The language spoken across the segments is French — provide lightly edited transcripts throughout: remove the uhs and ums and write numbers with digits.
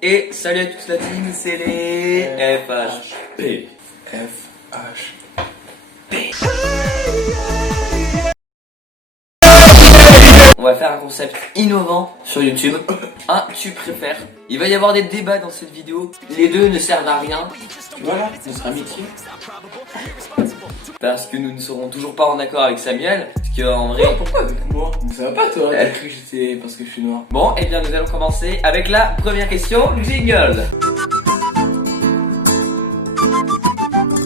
Et salut à tous la team, c'est les FHP. On va faire un concept innovant sur YouTube. Un tu préfères. Il va y avoir des débats dans cette vidéo. Les deux ne servent à rien. Voilà, notre amitié. Parce que nous ne serons toujours pas en accord avec Samuel. Parce qu'en vrai... Pourquoi avec moi? Mais ça va pas toi, t'as cru que j'étais parce que je suis noir. Bon, et bien nous allons commencer avec la première question. Jingle.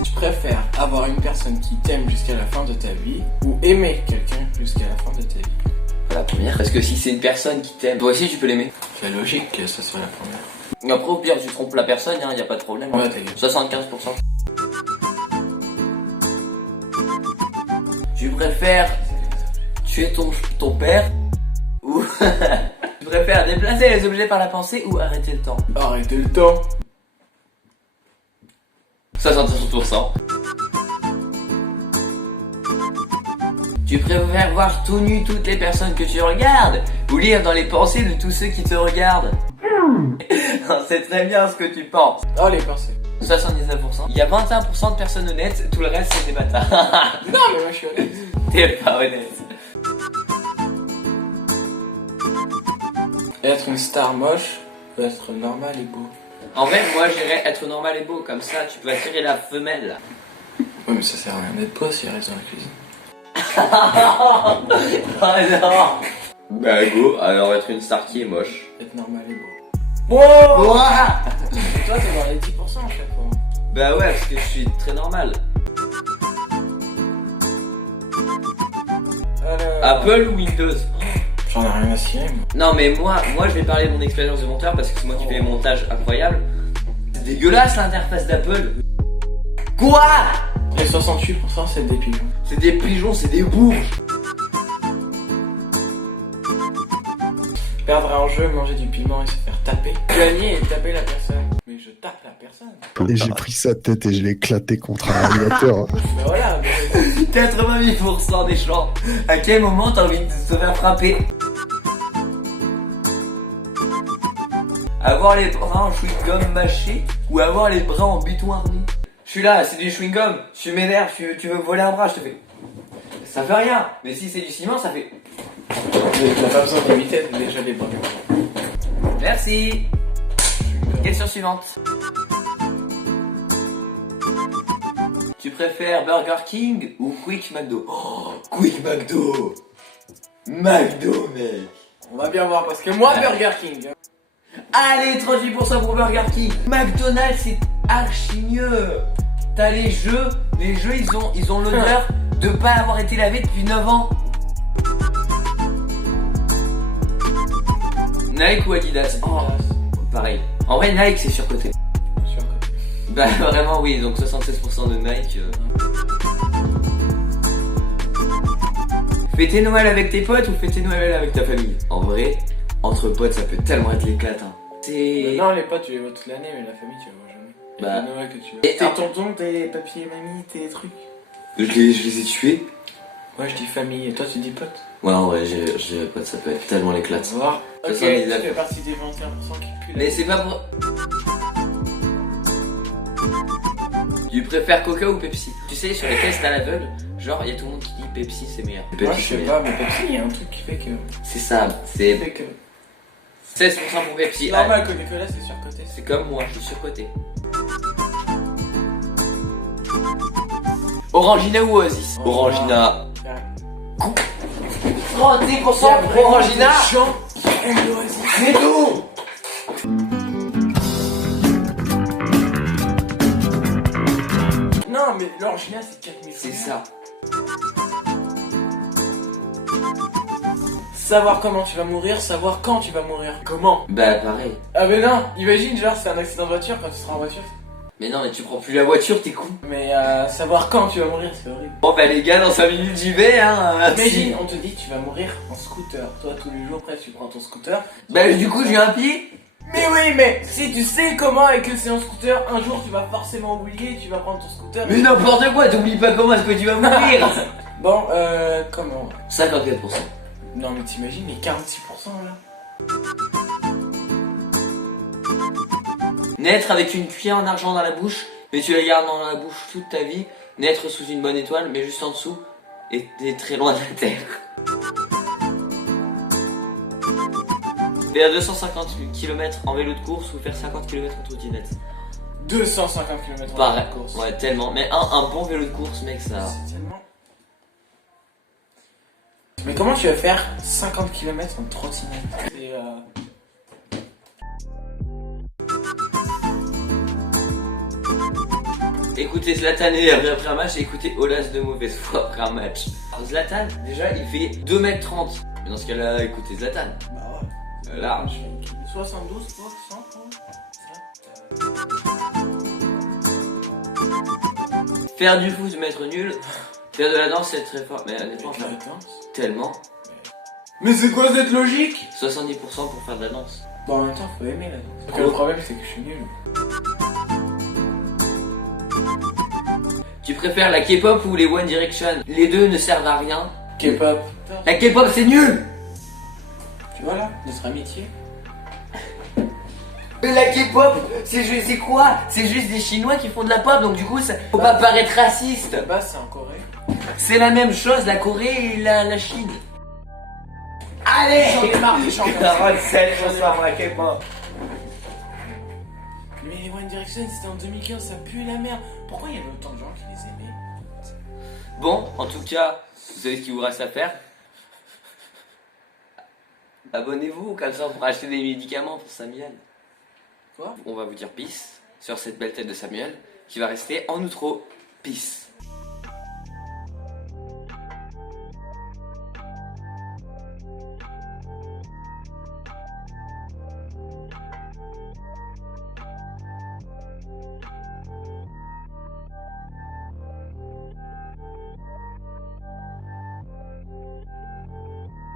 Tu préfères avoir une personne qui t'aime jusqu'à la fin de ta vie ou aimer quelqu'un jusqu'à la fin de ta vie? La première. Parce que si c'est une personne qui t'aime, toi aussi tu peux l'aimer. C'est logique que ça soit la première. Après au pire tu trompes la personne, y a pas de problème. Ouais, t'as gueule. 75%. Tu préfères tuer ton père ou tu préfères déplacer les objets par la pensée ou arrêter le temps? Arrêtez le temps. 75%. Tu préfères voir tout nu toutes les personnes que tu regardes ou lire dans les pensées de tous ceux qui te regardent? C'est très bien ce que tu penses. Oh les pensées. 79%. Il y a 21% de personnes honnêtes, tout le reste c'est des bâtards. Non mais moi je suis honnête. T'es pas honnête. Être une star moche ou être normal et beau? En vrai, moi j'irais être normal et beau, comme ça tu peux attirer la femelle. Ouais mais ça sert à rien d'être beau s'il reste dans la cuisine. Oh non. Bah go, alors être une star qui est moche. Être normal et beau. Wow. Et toi t'es dans les 10% à chaque fois. Bah ouais, parce que je suis très normal. Apple ou Windows? J'en ai rien à cirer moi. Non mais moi je vais parler de mon expérience de monteur parce que c'est moi qui fais les montages incroyables. C'est dégueulasse l'interface d'Apple. Quoi? Les 68% c'est des pigeons. C'est des pigeons, c'est des bourges. Perdre un jeu, manger du piment et se faire taper. Gagner et taper la personne. Mais je tape la personne. Et j'ai pris sa tête et je l'ai éclaté contre un ordinateur. Mais voilà, mais... 88% des gens. À quel moment t'as envie de te faire frapper? Avoir les bras en chewing-gum mâché ou avoir les bras en buton hardi? Je suis là, c'est du chewing-gum, tu m'énerves, tu veux me voler un bras, je te fais... Ça fait rien, mais si c'est du ciment, ça fait... T'as pas besoin d'imiter déjà les bras. Merci. Question suivante. Tu préfères Burger King ou Quick McDo? Oh, Quick McDo. McDo, mec. On va bien voir parce que moi Burger King. Allez, 38% pour Burger King. McDonald's, c'est archi mieux. T'as les jeux ils ont l'honneur de pas avoir été lavés depuis 9 ans. Nike ou Adidas? Oh, pareil. En vrai, Nike, c'est surcoté. Surcoté. Bah, vraiment, oui. Donc, 76% de Nike. Fêter Noël avec tes potes ou fêter Noël avec ta famille? En vrai, entre potes, ça peut tellement être l'éclate. Hein. C'est... Non, les potes, tu les vois toute l'année, mais la famille, tu les vois jamais. Bah... Noël que tu vois. Et tes tontons, tes papiers, mamie, tes trucs. Je les ai tués. Moi, je dis famille, et toi, tu dis potes. Ouais, en vrai, j'ai potes, ça peut être tellement l'éclate. On va voir. Ok, tu 79. fais partie des 21% qui puent. Mais c'est pas pour... Tu préfères Coca ou Pepsi? Tu sais, sur les tests à l'aveugle, genre, il y a tout le monde qui dit Pepsi c'est meilleur. Moi, Pepsi, je c'est sais meilleur. pas, mais Pepsi, il y a un truc qui fait que... C'est ça, c'est... Fait que... 16% pour Pepsi. C'est normal, Coca-Cola, c'est surcoté. C'est comme moi, je suis surcoté. Orangina ou Oasis? Orangina. 30% pour Orangina. C'est tout. Non, mais l'Orangina, c'est 4000. C'est ça. Savoir comment tu vas mourir, savoir quand tu vas mourir. Comment? Bah pareil. Ah mais non, imagine genre c'est un accident de voiture quand tu seras en voiture. Mais non, mais tu prends plus la voiture, t'es con. Mais savoir quand tu vas mourir, c'est horrible. Bon bah les gars, dans 5 minutes j'y vais hein. Imagine, on te dit tu vas mourir en scooter. Toi tous les jours presque tu prends ton scooter. Bah du coup j'ai un pied. Mais oui, mais si tu sais comment et que c'est un scooter, un jour tu vas forcément oublier, tu vas prendre ton scooter. Mais n'importe quoi, t'oublies pas comment est-ce que tu vas mourir. Bon, comment? 54%. Non mais t'imagines, mais 46% là. Naître avec une cuillère en argent dans la bouche, mais tu la gardes dans la bouche toute ta vie. Naître sous une bonne étoile, mais juste en dessous, et t'es très loin de la Terre. Faire 250 km en vélo de course ou faire 50 km en trottinette. 250 km Pareil. de course. Ouais, tellement. Mais un bon vélo de course, mec, ça. C'est tellement... Mais comment tu vas faire 50 km en trottinette? C'est Écoutez Zlatan et après un match, écoutez Olas de mauvaise foi après un match. Alors, Zlatan, déjà, il fait 2m30. Mais dans ce cas-là, écoutez Zlatan. Bah ouais. Large. 72 fois 100 Faire du foot, mettre nul. Faire de la danse, c'est très fort. Mais honnêtement, Faire faire de la danse. tellement. Mais c'est quoi cette logique? 70% pour faire de la danse. Bon, en même temps, faut aimer la danse. Quoi? Le problème, c'est que je suis nul. Tu préfères la K-pop ou les One Direction? Les deux ne servent à rien. K-pop. La K-pop, c'est nul! Tu vois là, notre amitié. La K-pop, c'est quoi? C'est juste des Chinois qui font de la pop, donc du coup, ça faut pas paraître raciste. La base, c'est en Corée. C'est la même chose, la Corée et la Chine. Allez! J'en ai marre des chants comme ça. 47 pour ça pour la K-pop. Mais les One Direction, c'était en 2015, ça pue la merde. Pourquoi il y avait autant de gens qui les aimaient? Bon, en tout cas, vous savez ce qu'il vous reste à faire. Abonnez-vous, comme ça on pourra acheter des médicaments pour Samuel. Quoi? On va vous dire peace sur cette belle tête de Samuel qui va rester en outro. Peace.